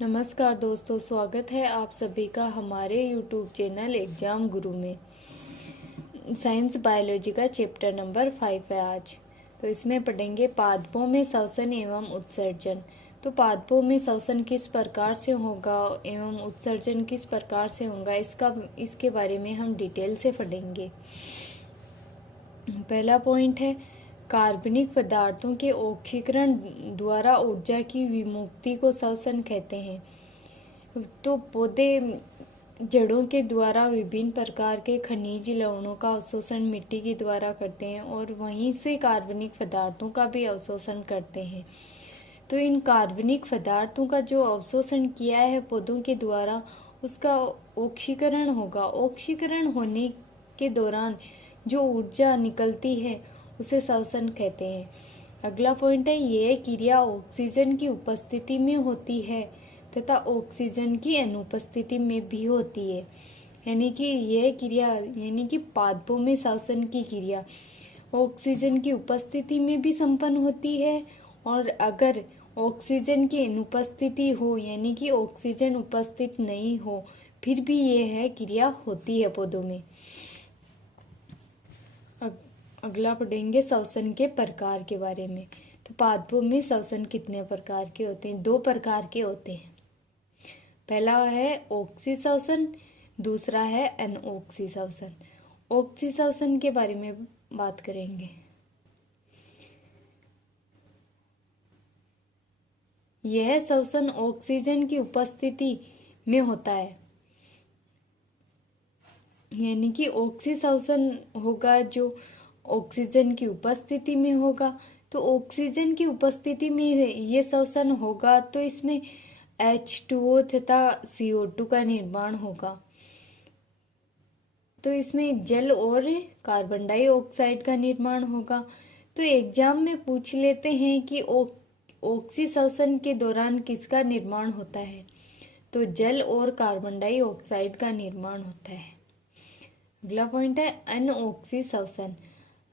नमस्कार दोस्तों, स्वागत है आप सभी का हमारे YouTube चैनल एग्जाम गुरु में। साइंस बायोलॉजी का चैप्टर नंबर 5 है आज। तो इसमें पढ़ेंगे पादपों में श्वसन एवं उत्सर्जन। तो पादपों में श्वसन किस प्रकार से होगा एवं उत्सर्जन किस प्रकार से होगा इसके बारे में हम डिटेल से पढ़ेंगे। पहला पॉइंट है कार्बनिक पदार्थों के ऑक्सीकरण द्वारा ऊर्जा की विमुक्ति को श्वसन कहते हैं। तो पौधे जड़ों के द्वारा विभिन्न प्रकार के खनिज लवणों का अवशोषण मिट्टी के द्वारा करते हैं और वहीं से कार्बनिक पदार्थों का भी अवशोषण करते हैं। तो इन कार्बनिक पदार्थों का जो अवशोषण किया है पौधों के द्वारा उसका ऑक्सीकरण होगा। ऑक्सीकरण होने के दौरान जो ऊर्जा निकलती है उसे श्वसन कहते हैं। अगला पॉइंट है यह क्रिया ऑक्सीजन की उपस्थिति में होती है तथा ऑक्सीजन की अनुपस्थिति में भी होती है। यानी कि यह क्रिया यानी कि पादपों में श्वसन की क्रिया ऑक्सीजन की उपस्थिति में भी संपन्न होती है और अगर ऑक्सीजन की अनुपस्थिति हो यानी कि ऑक्सीजन उपस्थित नहीं हो फिर भी यह क्रिया होती है पौधों में। अगला पढ़ेंगे श्वसन के प्रकार के बारे में। तो पादपों में श्वसन कितने प्रकार के होते हैं? 2 प्रकार के होते हैं। पहला है ऑक्सी श्वसन, दूसरा है अनऑक्सी श्वसन। ऑक्सी श्वसन के बारे में बात करेंगे। यह श्वसन ऑक्सीजन की उपस्थिति में होता है यानी कि ऑक्सी श्वसन होगा जो ऑक्सीजन की उपस्थिति में होगा। तो ऑक्सीजन की उपस्थिति में ये श्वसन होगा तो इसमें H2O तथा CO2 का निर्माण होगा। तो इसमें जल और कार्बन डाइऑक्साइड का निर्माण होगा। तो एग्जाम में पूछ लेते हैं कि ऑक्सी श्वसन के दौरान किसका निर्माण होता है? तो जल और कार्बन डाइऑक्साइड का निर्माण होता है। अगला पॉइंट है अनऑक्सी श्वसन।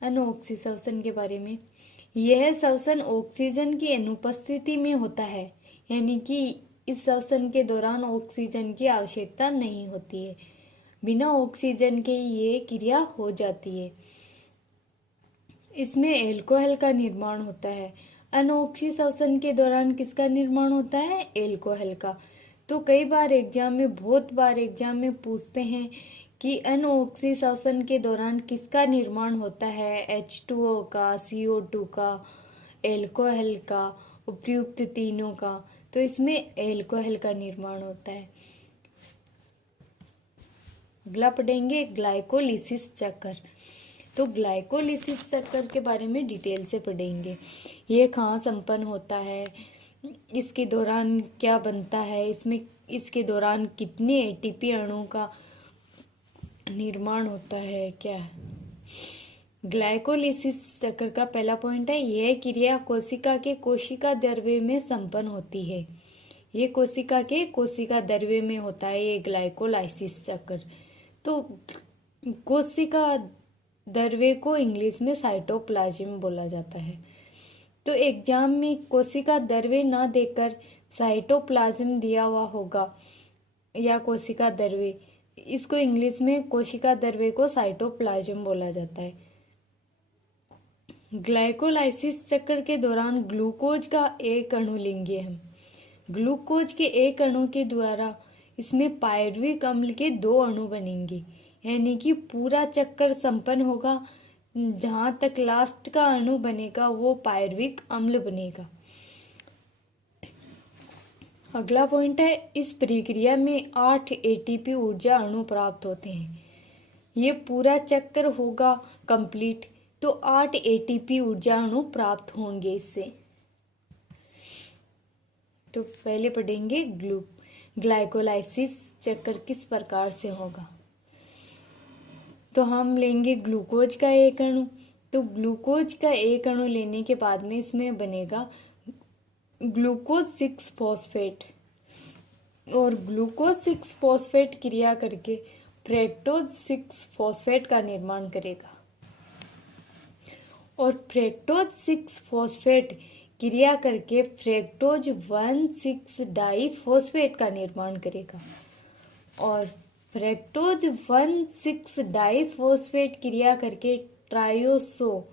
अनऑक्सी श्वसन के बारे में यह श्वसन ऑक्सीजन की अनुपस्थिति में होता है यानी कि इस श्वसन के दौरान ऑक्सीजन की आवश्यकता नहीं होती है, बिना ऑक्सीजन के ये क्रिया हो जाती है। इसमें एल्कोहल का निर्माण होता है। अनऑक्सी श्वसन के दौरान किसका निर्माण होता है? एल्कोहल का। तो बहुत बार एग्जाम में पूछते हैं कि अनऑक्सी श्वसन के दौरान किसका निर्माण होता है? H2O का, CO2 का, एल्कोहल का, उपयुक्त तीनों का। तो इसमें एल्कोहल का निर्माण होता है। अगला पढ़ेंगे ग्लाइकोलिसिस चक्र। तो ग्लाइकोलिसिस चक्र के बारे में डिटेल से पढ़ेंगे। ये कहाँ संपन्न होता है, इसके दौरान क्या बनता है, इसके दौरान कितने ATP अणु का निर्माण होता है, क्या है? ग्लाइकोलिसिस चक्र का पहला पॉइंट है यह क्रिया कोशिका के कोशिका द्रव्य में संपन्न होती है। ये कोशिका के कोशिका द्रव्य में होता है ये ग्लाइकोलाइसिस चक्र। तो कोशिका द्रव्य को इंग्लिश में साइटोप्लाज्म बोला जाता है। तो एग्जाम में कोशिका द्रव्य ना देकर साइटोप्लाज्म दिया हुआ होगा या कोशिका द्रव्य, इसको इंग्लिश में कोशिका द्रव्य को साइटोप्लाज्म बोला जाता है। ग्लाइकोलाइसिस चक्र के दौरान ग्लूकोज का एक अणु लेंगे हम। ग्लूकोज के एक अणु के द्वारा इसमें पायरुविक अम्ल के 2 अणु बनेंगे यानी कि पूरा चक्कर संपन्न होगा। जहां तक लास्ट का अणु बनेगा वो पायरुविक अम्ल बनेगा। अगला पॉइंट है इस प्रक्रिया में 8 ATP ऊर्जा अणु प्राप्त होते हैं। ये पूरा चक्कर होगा कंप्लीट तो 8 ATP ऊर्जा अणु प्राप्त होंगे इससे। तो पहले पढ़ेंगे ग्लाइकोलाइसिस चक्र किस प्रकार से होगा। तो हम लेंगे ग्लूकोज का एक अणु। तो ग्लूकोज का एक अणु लेने के बाद में इसमें बनेगा ग्लूकोज 6 फॉस्फेट और ग्लूकोज 6 फॉस्फेट क्रिया करके फ्रक्टोज 6 फॉस्फेट का निर्माण करेगा और फ्रक्टोज 6 फॉस्फेट क्रिया करके फ्रक्टोज 1,6 डाइफॉस्फेट का निर्माण करेगा। और फ्रक्टोज 1,6 डाइफॉस्फेट क्रिया करके ट्रायोसो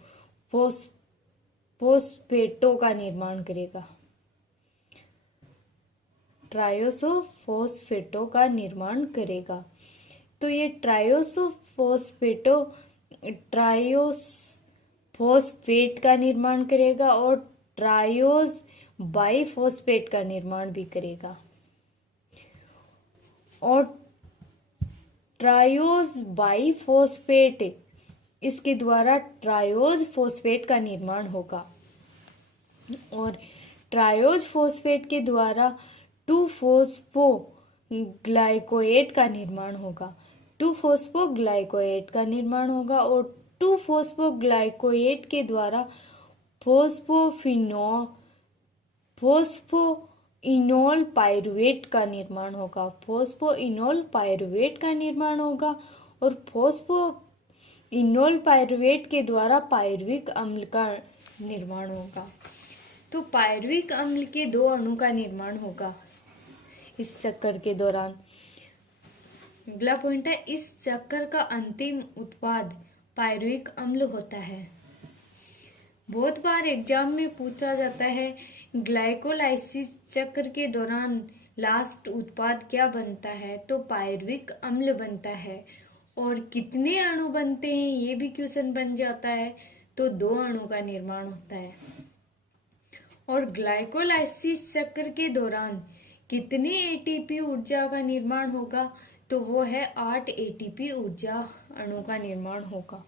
फोस्फेटो का निर्माण करेगा। ट्रायोसोफोस्फेटो का निर्माण करेगा। तो ये ट्रायोसोफोस्फेटो ट्रायोसफोस्फेट का निर्माण करेगा और ट्रायोज बाइफॉस्फेट का निर्माण भी करेगा। और ट्रायोज बाइफॉस्फेट, इसके द्वारा ट्रायोज फॉस्फेट का निर्माण होगा। और ट्रायोज फॉस्फेट के द्वारा 2-फॉस्फोग्लाइकोएट का निर्माण होगा। 2-फॉस्फोग्लाइकोएट का निर्माण होगा और 2-फॉस्फोग्लाइकोएट के द्वारा फोस्फोइनोल पाइरुवेट का निर्माण होगा। फोस्फोइनोल पाइरुवेट का निर्माण होगा और फोस्फोइनोल पाइरुवेट के द्वारा पायरुविक अम्ल का निर्माण होगा। तो पायरुविक अम्ल के 2 अणु का निर्माण होगा इस चक्कर के दौरान। अगला पॉइंट है, इस चक्कर का अंतिम उत्पाद पायरुविक अम्ल होता है। बहुत बार एग्जाम में पूछा जाता है ग्लाइकोलाइसिस चक्र के दौरान लास्ट उत्पाद क्या बनता है, तो पायरुविक अम्ल बनता है। और कितने अणु बनते हैं ये भी क्वेश्चन बन जाता है, तो 2 अणु का निर्माण होता है। और ग्लाइकोलाइसिस चक्र के दौरान कितने एटीपी ऊर्जा का निर्माण होगा, तो वो है 8 एटीपी ऊर्जा अणु का निर्माण होगा।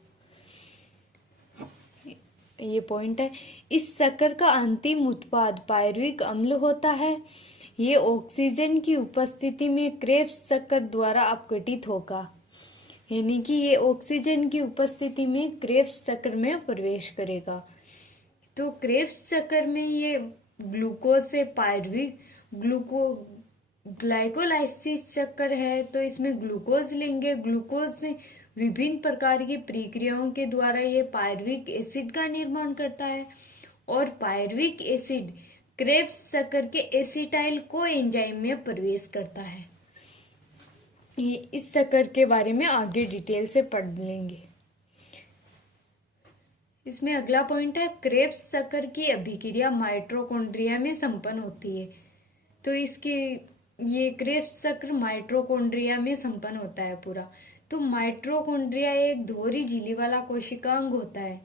ये पॉइंट है, इस चक्र का अंतिम उत्पाद पायरुविक अम्ल होता है। ये ऑक्सीजन की उपस्थिति में क्रेब्स चक्र द्वारा अपघटित होगा, यानी कि ये ऑक्सीजन की उपस्थिति में क्रेब्स चक्र में प्रवेश करेगा। तो क्रेब्स चक्र में ये ग्लूकोज से पायरुविक ग्लाइकोलाइसिस चक्र है, तो इसमें ग्लूकोज लेंगे। ग्लूकोज से विभिन्न प्रकार की प्रक्रियाओं के द्वारा ये पायरुविक एसिड का निर्माण करता है और पायरुविक एसिड क्रेब्स चक्र के एसिटाइल कोएंजाइम में प्रवेश करता है। इस चक्र के बारे में आगे डिटेल से पढ़ लेंगे। इसमें अगला पॉइंट है, क्रेब्स चक्र की अभिक्रिया माइटोकॉन्ड्रिया में संपन्न होती है। तो ये क्रेब्स चक्र माइटोकॉन्ड्रिया में संपन्न होता है पूरा। तो माइटोकॉन्ड्रिया एक दोहरी झिल्ली वाला कोशिकांग होता है।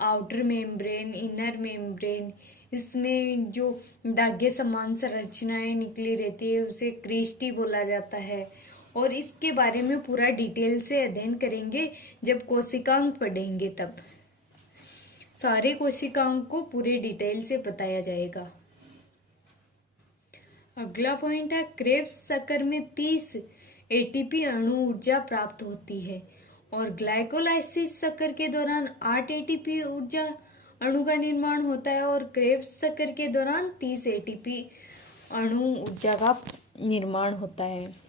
आउटर मेम्ब्रेन, इनर मेम्ब्रेन, इसमें जो धागे समान संरचनाएं निकली रहती है उसे क्रिस्टी बोला जाता है। और इसके बारे में पूरा डिटेल से अध्ययन करेंगे जब कोशिकांग पढ़ेंगे, तब सारे कोशिकाओं को पूरे डिटेल से बताया जाएगा। अगला पॉइंट है, क्रेब्स चक्र में 30 एटीपी अणु ऊर्जा प्राप्त होती है और ग्लाइकोलाइसिस चक्र के दौरान 8 एटीपी ऊर्जा अणु का निर्माण होता है और क्रेब्स चक्र के दौरान 30 एटीपी अणु ऊर्जा का निर्माण होता है।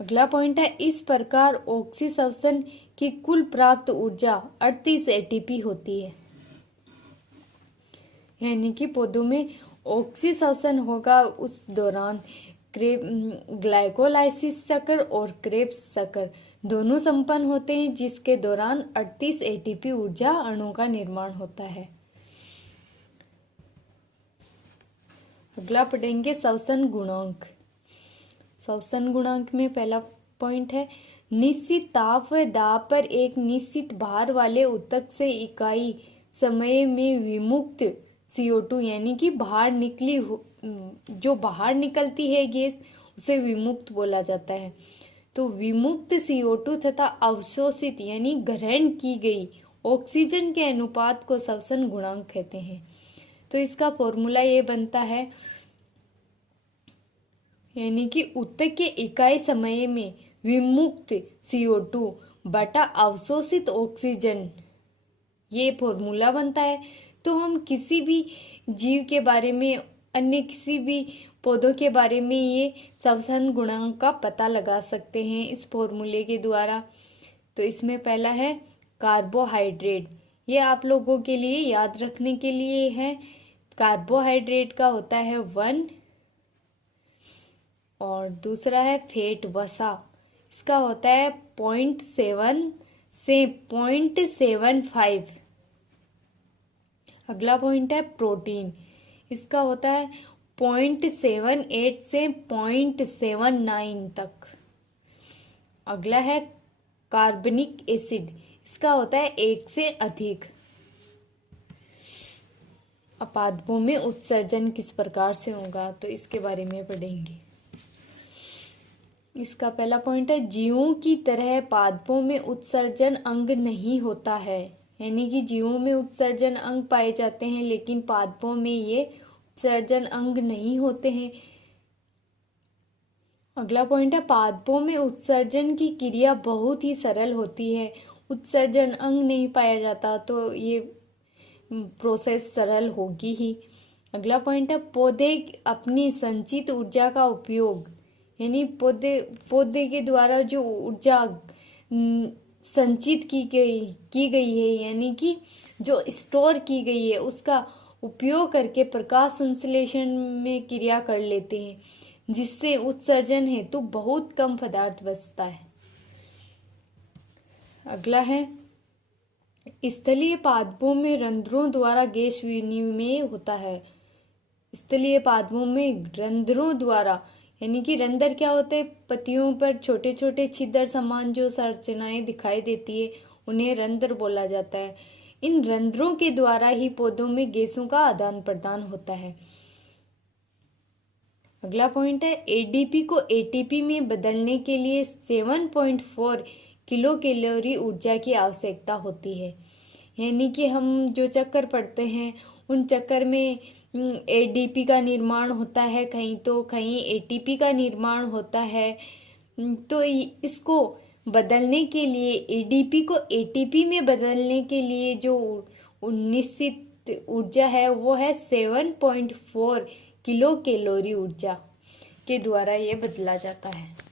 अगला पॉइंट है, इस प्रकार ऑक्सीश्वसन की कुल प्राप्त ऊर्जा 38 एटीपी होती है, यानी कि पौधों में ऑक्सीश्वसन होगा उस दौरान ग्लाइकोलाइसिस चक्र और क्रेब्स चक्र दोनों संपन्न होते हैं, जिसके दौरान 38 एटीपी ऊर्जा अणु का निर्माण होता है। अगला पढ़ेंगे श्वसन गुणांक। श्वसन गुणांक में पहला पॉइंट है, निश्चित ताप व दाब पर एक निश्चित भार वाले ऊतक से इकाई समय में विमुक्त CO2 यानी कि जो बाहर निकलती है गैस उसे विमुक्त बोला जाता है। तो विमुक्त CO2 तथा अवशोषित यानी ग्रहण की गई ऑक्सीजन के अनुपात को श्वसन गुणांक कहते हैं। तो इसका फॉर्मूला ये बनता है, यानी कि ऊतक के इकाई समय में विमुक्त CO2 बटा अवशोषित ऑक्सीजन, ये फॉर्मूला बनता है। तो हम किसी भी जीव के बारे में, अन्य किसी भी पौधों के बारे में ये श्वसन गुणांक का पता लगा सकते हैं इस फॉर्मूले के द्वारा। तो इसमें पहला है कार्बोहाइड्रेट, ये आप लोगों के लिए याद रखने के लिए है। कार्बोहाइड्रेट का होता है 1 और दूसरा है फैट वसा, इसका होता है 0.7 से 0.75। अगला पॉइंट है प्रोटीन, इसका होता है 0.78 से 0.79 तक। अगला है कार्बनिक एसिड, इसका होता है 1 से अधिक। अब पादपों में उत्सर्जन किस प्रकार से होगा तो इसके बारे में पढ़ेंगे। इसका पहला पॉइंट है, जीवों की तरह पादपों में उत्सर्जन अंग नहीं होता है, यानी कि जीवों में उत्सर्जन अंग पाए जाते हैं लेकिन पादपों में ये उत्सर्जन अंग नहीं होते हैं। अगला पॉइंट है, पादपों में उत्सर्जन की क्रिया बहुत ही सरल होती है, उत्सर्जन अंग नहीं पाया जाता तो ये प्रोसेस सरल होगी ही। अगला पॉइंट है, पौधे अपनी संचित ऊर्जा का उपयोग, यानी पौधे के द्वारा जो ऊर्जा संचित की गई है, यानी कि जो स्टोर की गई है उसका उपयोग करके प्रकाश संश्लेषण में क्रिया कर लेते हैं, जिससे उत्सर्जन हेतु बहुत कम पदार्थ बचता है। अगला है, स्थलीय पादपों में रंध्रों द्वारा गैस विनिमय होता है। स्थलीय पादपों में रंध्रों द्वारा, यानी कि रंध्र क्या होते हैं, पत्तियों पर छोटे छोटे छिद्र समान जो संरचनाएं दिखाई देती है उन्हें रंध्र बोला जाता है। इन रंध्रों के द्वारा ही पौधों में गैसों का आदान प्रदान होता है। अगला पॉइंट है, एडीपी को एटीपी में बदलने के लिए 7.4 किलो कैलोरी ऊर्जा की आवश्यकता होती है। यानी कि हम जो चक्कर पढ़ते हैं उन चक्कर में एडीपी का निर्माण होता है, कहीं तो कहीं एटीपी का निर्माण होता है। तो इसको बदलने के लिए, एडीपी को एटीपी में बदलने के लिए जो निश्चित ऊर्जा है वो है 7.4 किलो कैलोरी ऊर्जा के द्वारा ये बदला जाता है।